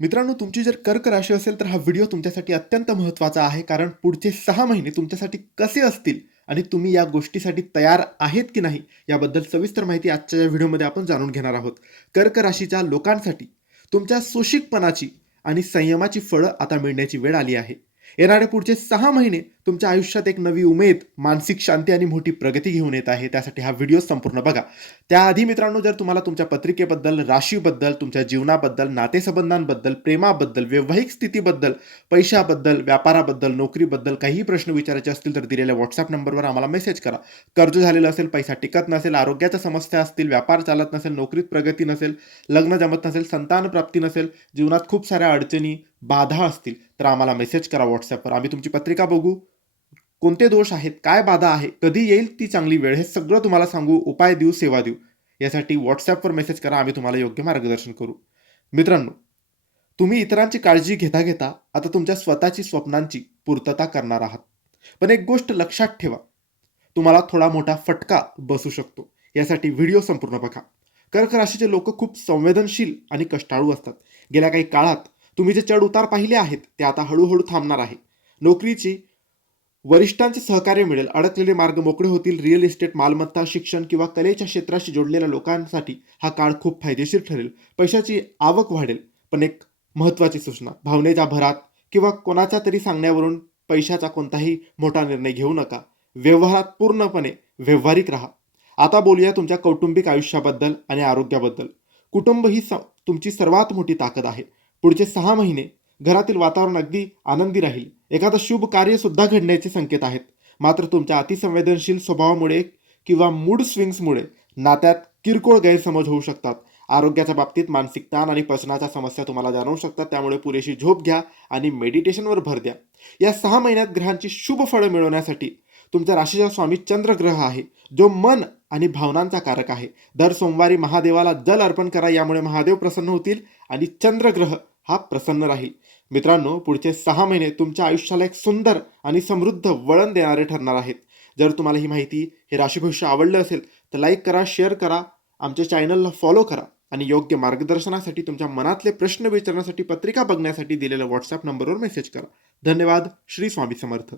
मित्रांनो, तुमची जर कर्क राशी असेल तर हा व्हिडिओ तुमच्यासाठी अत्यंत महत्त्वाचा आहे. कारण पुढचे 6 महिने तुमच्यासाठी कसे असतील आणि तुम्ही या गोष्टीसाठी तयार आहेत की नाही याबद्दल सविस्तर माहिती आजच्या या व्हिडिओमध्ये आपण जाणून घेणार आहोत. कर्क राशीच्या लोकांसाठी तुमच्या सोशिकपणाची आणि संयमाची फळं आता मिळण्याची वेळ आली आहे. येणारे पुढचे 6 महिने तुमच्या आयुष्यात एक नवी उमेद, मानसिक शांती आणि मोठी प्रगती घेऊन येत आहे. त्यासाठी हा व्हिडिओ संपूर्ण बघा. त्याआधी मित्रांनो, जर तुम्हाला तुमच्या पत्रिकेबद्दल, राशीबद्दल, तुमच्या जीवनाबद्दल, नातेसंबंधांबद्दल, प्रेमाबद्दल, वैवाहिक स्थितीबद्दल, पैशाबद्दल, व्यापाराबद्दल, नोकरीबद्दल काहीही प्रश्न विचारायचे असतील तर दिलेल्या व्हॉट्सअप नंबरवर आम्हाला मेसेज करा. कर्ज झालेलं असेल, पैसा टिकत नसेल, आरोग्याच्या समस्या असतील, व्यापार चालत नसेल, नोकरीत प्रगती नसेल, लग्न जमत नसेल, संतान प्राप्ती नसेल, जीवनात खूप साऱ्या अडचणी, बाधा असतील तर आम्हाला मेसेज करा व्हॉट्सअपवर. आम्ही तुमची पत्रिका बघू, कोणते दोष आहेत, काय बाधा आहे, कधी येईल ती चांगली वेळ, हे सगळं तुम्हाला सांगू, उपाय देऊ, सेवा देऊ. यासाठी व्हॉट्सअपवर मेसेज करा, आम्ही तुम्हाला योग्य मार्गदर्शन करू. मित्रांनो, तुम्ही इतरांची काळजी घेता घेता आता तुमच्या स्वतःची स्वप्नांची पूर्तता करणार आहात. पण एक गोष्ट लक्षात ठेवा, तुम्हाला थोडा मोठा फटका बसू शकतो. यासाठी व्हिडिओ संपूर्ण बघा. कर्क राशीचे लोक खूप संवेदनशील आणि कष्टाळू असतात. गेल्या काही काळात तुम्ही जे चढ उतार पाहिले आहेत ते आता हळूहळू थांबणार आहे. नोकरीची वरिष्ठांचे सहकार्य मिळेल, अडकलेले मार्ग मोकळे होतील. रिअल इस्टेट, मालमत्ता, शिक्षण किंवा कलेच्या क्षेत्राशी जोडलेल्या लोकांसाठी हा काळ खूप फायदेशीर ठरेल. पैशाची आवक वाढेल. पण एक महत्त्वाची सूचना, भावनेच्या भरात किंवा कोणाच्या तरी सांगण्यावरून पैशाचा कोणताही मोठा निर्णय घेऊ नका. व्यवहारात पूर्णपणे व्यावहारिक राहा. आता बोलूया तुमच्या कौटुंबिक आयुष्याबद्दल आणि आरोग्याबद्दल. कुटुंब ही तुमची सर्वात मोठी ताकद आहे. पुढचे 6 महिने घरातील वातावरण अगदी आनंदी राहील. एखादं शुभ कार्य सुद्धा घडण्याचे संकेत आहेत. मात्र तुमच्या अतिसंवेदनशील स्वभावामुळे किंवा मूड स्विंग्समुळे नात्यात किरकोळ गैरसमज होऊ शकतात. आरोग्याच्या बाबतीत मानसिक ताण आणि पचनाच्या समस्या तुम्हाला जाणवू शकतात. त्यामुळे पुरेशी झोप घ्या आणि मेडिटेशनवर भर द्या. या 6 महिन्यात ग्रहांची शुभ फळं मिळवण्यासाठी तुमच्या राशीचा स्वामी चंद्र ग्रह आहे, जो मन आणि भावनांचा कारक आहे. दर सोमवारी महादेवाला जल अर्पण करा. यामुळे महादेव प्रसन्न होतील आणि चंद्रग्रह हा प्रसन्न राहील. मित्रांनो, पुढचे 6 महिने तुमच्या आयुष्याला एक सुंदर आणि समृद्ध वळण देणारे ठरणार आहेत. जर तुम्हाला ही माहिती, हे राशीभविष्य आवडलं असेल तर लाईक करा, शेअर करा, आमच्या चॅनलला फॉलो करा आणि योग्य मार्गदर्शनासाठी, तुमच्या मनातले प्रश्न विचारण्यासाठी, पत्रिका बघण्यासाठी दिलेल्या व्हॉट्सअप नंबरवर मेसेज करा. धन्यवाद. श्री स्वामी समर्थ.